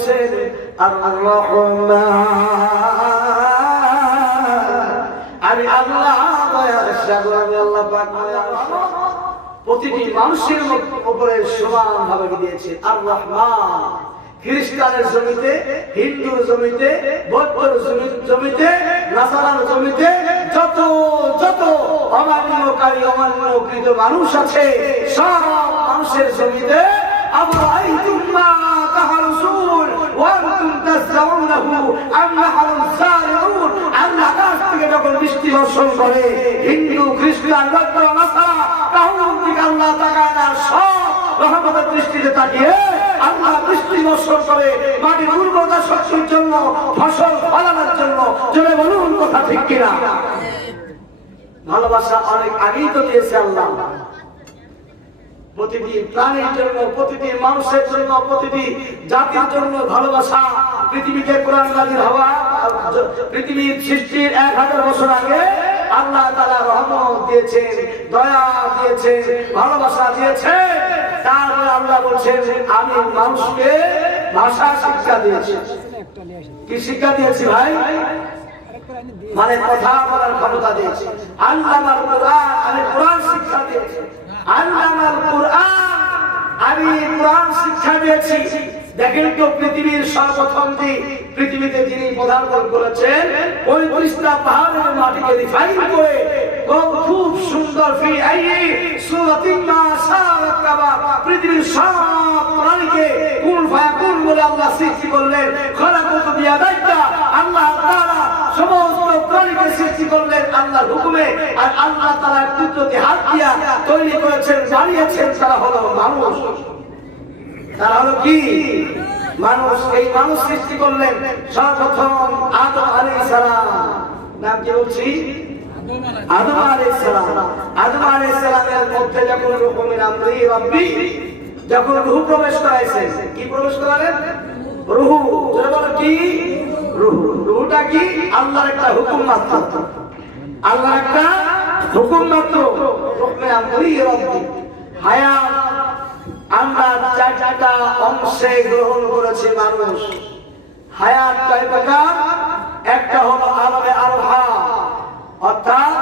হয়েছেন আর আমি আল্লাহ দয়ার সাগর, আমি আল্লাহ পাক প্রতিটি মানুষের উপরে সমানভাবে দিয়েছে আর রহমান। খ্রিস্টানের জমিতে, হিন্দুর জমিতে, বৌদ্ধর জমিতে, নাসারার জমিতে যত যত অমান্যকারী অমান্যকৃত মানুষ আছে, সব মানুষের জমিতে আফরাআইতুম মা তাহরুসুন ওয়া আনতুম তাসরাউনাহু আম নাহনু যারিউন। আল্লাহ আকাশ থেকে যখন বৃষ্টি বর্ষণ করে, হিন্দু, খ্রিস্টান, বৌদ্ধ, নাসারা কারোর দিকে আল্লাহ তাকায় না, সব রহমতের দৃষ্টিতে তাকিয়ে আল্লাহ বৃষ্টি বর্ষণ করে মাটির উর্বরতা শক্তির জন্য, ফসল ফলানোর জন্য। জোরে বলুন কথা ঠিক কিনা? ভালোবাসা অনেক আগেই তো দিয়েছে আল্লাহ, প্রতিটি প্রাণীর জন্য, প্রতিটি মানুষের জন্য, প্রতিটি জাতির জন্য ভালোবাসা। পৃথিবীতে কোরআন নাযিল হওয়া, পৃথিবীর সৃষ্টির 1000 বছর আগে আল্লাহ তাআলা রহমত দিয়েছেন, দয়া দিয়েছেন, ভালোবাসা দিয়েছেন। তারপরে আল্লাহ বলছেন আমি মানুষকে ভাষা শিক্ষা দিয়েছি। কি শিক্ষা দিয়েছি ভাই? মানে কথা বলার ক্ষমতা দিয়েছি। আল্লামাল কুরআন, আমি কোরআন শিক্ষা দিয়েছি। আল্লামাল কুরআন, আমি কোরআন শিক্ষা দিয়েছি। দেখেন তো পৃথিবীর সর্বপ্রথম পৃথিবীতে যিনি পদার্পণ করেছেন, 35টা পাহাড়ের মাটিকে রিফাইন করে খুব সুন্দর ফি আইয়ি সূরাতিন মা শারাকাবা পৃথিবীর সব প্রাণীকে কুল ফায়াকুন বলে আল্লাহ সৃষ্টি করলেন। খলাকাতু বিয়াদাইতা, আল্লাহ তাআলা সমস্ত প্রাণীকে সৃষ্টি করলেন আল্লাহর হুকুমে। আর আল্লাহ তাআলা কুদরতি হাত দিয়া তৈরি করেছেন, বানিয়েছেন, তারা হলো মানুষ। তারা হলো কি? মানুষ। এই মানুষ সৃষ্টি করলেন সর্বপ্রথম আদম আলাইহিস সালাম। নাম কি বলছি? আদম আলাইহিস সালাম। আদম আলাইহিস সালামের মধ্যে যখন রূহের আমরি রব্বি, যখন রূহ প্রবেশ করাইছে, কি প্রবেশ করালেন? রূহ। যেমন কি রূহ? রূহটা কি? আল্লাহর একটা হুকুম মাত্র, আল্লাহর একটা হুকুম মাত্র। রূহের আমরি রব্বি, হায়াত আমরা 4টা অংশে গ্রহণ করেছি মানুষ। হায়াত কয় প্রকার? একটা হলো আলমে আরওহা, অর্থাৎ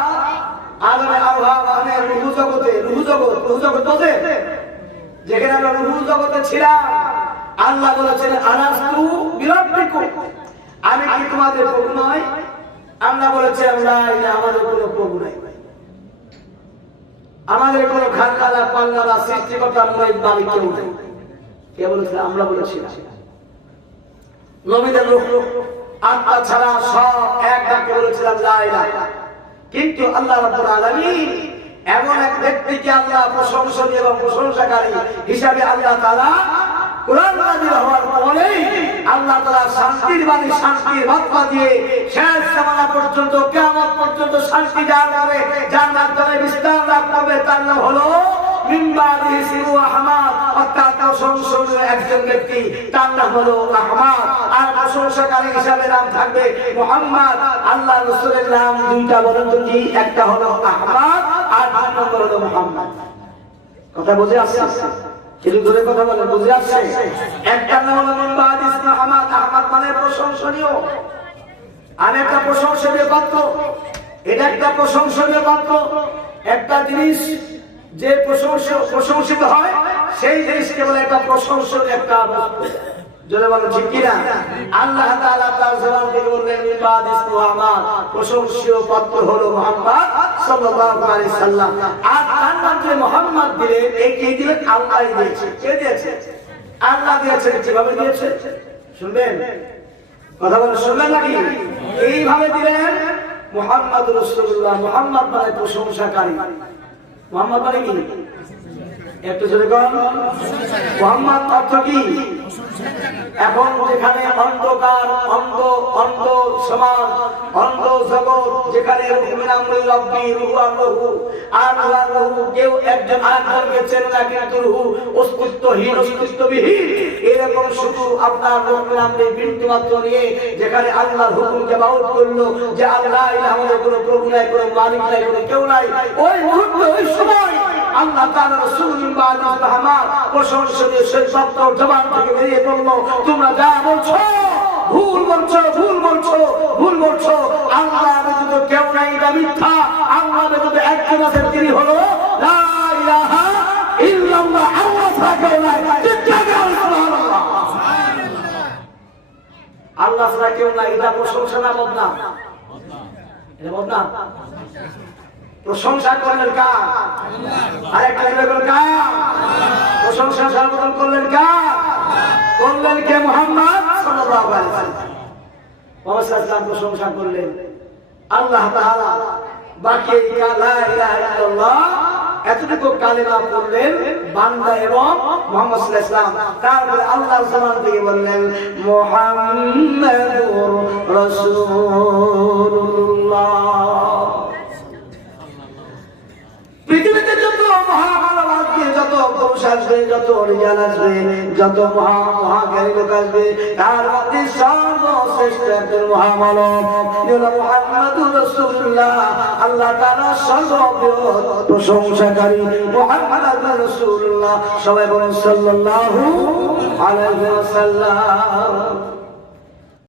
আলমে আরওহা মানে রূহ জগতে, রূহ জগৎ বলতে যেখানে আমরা রূহ জগতে ছিলাম, আল্লাহ বলেছেন আলাস্তু বিরাব্বিকুম, আমি কি তোমাদের প্রভু নই? আমরা বলেছি আমরা আমাদের কোনো প্রভু নাই, আমাদের কোন খানখানা পাল্লারা সৃষ্টিকর্তার মালিক কেউ নেই। কে বলেছে? আমরা বলেছি। নবীদের রূহ আত্মা ছাড়া সব এক ডাকে বলেছিলাম লা ইলাহা। কিন্তু আল্লাহ রাব্বুল আলামিন এমন এক ব্যক্তিকে আল্লাহ প্রশংসনীয় এবং প্রশংসাকারী হিসাবে আল্লাহ তাআলা কোরআন নাযিল হওয়ার পরেই আল্লাহ তাআলা শান্তির বাণী, শান্তির বার্তা দিয়ে শেষ জামানা পর্যন্ত, কিয়ামত পর্যন্ত শান্তি দান করে, যার মাধ্যমে বিস্তার লাভ করবে। তার নাম হলো মিন বাদিহি সিরু আহমদ, অর্থাৎ প্রশংসনীয় একজন ব্যক্তি, তার নাম হলো আহমদ। আর প্রশংসাকারী হিসাবে নাম থাকবে মুহাম্মদ। আল্লাহ রাসূলের নাম 2টা বলেন তো কি? একটা হলো আহমদ আর 2 নম্বর হলো মুহাম্মদ। কথা বুঝে আসছে? কিন্তু দূরে কথা বলে বুঝে আসছে? একটা নাম হলো মিন বাদি ইসমে আহমদ, আহমদ মানে প্রশংসনীয়, আর একটা প্রশংসনীয় পাত্র। এটা একটা প্রশংসনীয় পাত্র। একটা জিনিস যে প্রশংসিত হয়, সেই জিনিসকে বলে একটা প্রশংসনীয় একটা বস্তু। জোরে বলো ঠিক কিনা? আল্লাহ তাআলা তার জবান থেকে বললেন মিন বাদি ইসমে আহমদ, প্রশংসনীয় পাত্র হলো মুহাম্মদ সাল্লাল্লাহু আলাইহি সাল্লাম। আর তার নাম যে মুহাম্মদ দিলেন, এই কে দিলেন? আল্লাহ দিয়েছে। কে দিয়েছে? আল্লাহ দিয়েছে। কিভাবে দিয়েছে শুনবেন? কথা বলে শুনবেন নাকি? এইভাবে দিলেন মুহাম্মদ রাসূলুল্লাহ। মুহাম্মদ মানে প্রশংসাকারী। মুহাম্মদ মানে কি? একটু জোরে বলুন। মুহাম্মদ অর্থ কি? এখন যেখানে অন্ধকার, অন্ধ সমাজ, অন্ধ জগৎ, যেখানে রূহের আমরি রব্বি, রূহ আর রূহ কেউ একজন আরেকজনকে চেনে না, কিন্তু রূহ অস্তিত্বহীন, অস্তিত্ববিহীন। এরকম শুধু আপনার রূহের আমরি বিন্দু মাত্র নিয়ে যেখানে আল্লাহর হুকুমকে বাউল করলো যে আল্লাহ আমাদের কোনো প্রভু নাই, কোনো মালিক নাই, কোনো কেউ নাই, ওই মুহূর্তে, ওই সময় আল্লাহ তাআলা রাসূল ইবাদুর রহমান প্রশংসনীয় সেই শব্দ জবান থেকে বেরিয়ে পড়লো, তোমরা যা বলছো ভুল বলছো, ভুল বলছো, ভুল বলছো। আল্লাহ ব্যতীত কেউ নাই, এটা মিথ্যা। আল্লাহ ব্যতীত একজন আছেন, তিনি হলো লা ইলাহা ইল্লাল্লাহ। আল্লাহ ছাড়া কেউ নাই। সুবহানাল্লাহ। আল্লাহ ছাড়া কেউ নাই, এটা প্রশংসা না বদনাম? এটা বদনাম। প্রশংসা করলেন কার? আরেকটা বলবেন কার? প্রশংসা সর্বদান করলেন কার? করলেন কে? মুহাম্মদ সাল্লাল্লাহু আলাইহি ওয়াসাল্লাম। মুহাম্মদ প্রশংসা করলেন আল্লাহ তাআলা। বাকি লা ইলাহা ইল্লাল্লাহ এতটুকু কালেমা পড়লেন বান্দা এবং মুহাম্মদ সাল্লাল্লাহু আলাইহি ওয়াসাল্লাম। তারপরে আল্লাহর জবান থেকে বললেন মুহাম্মাদুর রাসূলুল্লাহ। পৃথিবীতে যত মহামানব আসবে, যত পুরুষ আসবে, যত রিজাল আসবে, যত মহাজ্ঞানী লোক আসবে, তার মধ্যে সর্বশ্রেষ্ঠ একজন মহামানব মুহাম্মাদুর রাসূলুল্লাহ। আল্লাহ তাআলা সর্ববৃহৎ প্রশংসাকারী মুহাম্মাদুর রাসূলুল্লাহ। সবাই বলুন সাল্লাল্লাহু আলাইহি ওয়াসাল্লাম।